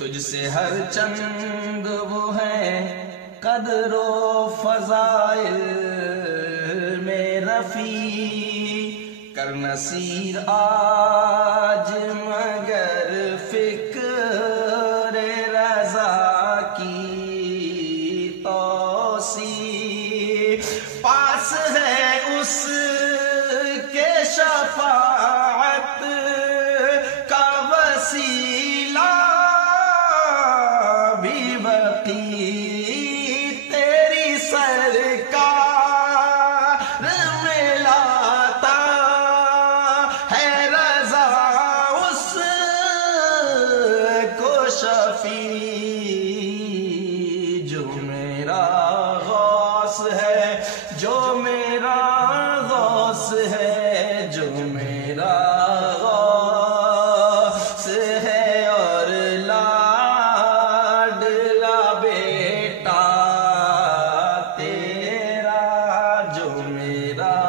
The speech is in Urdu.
تجھ سے ہر چند وہ ہے قدر و فضائل میں رفیع، کر نصیر آج مگر فکر رضا کی توسیع، پاس ہے اس کے شفاعت کا وسیلہ بھی بقی، تیری سرکار میں لاتا ہے رضا اس کو شفیع، جو میرا غوث ہے، جو میرا غوث ہے، جو میرا غوث ہے، اور لاڈلا بیٹا تیرا، جو میرا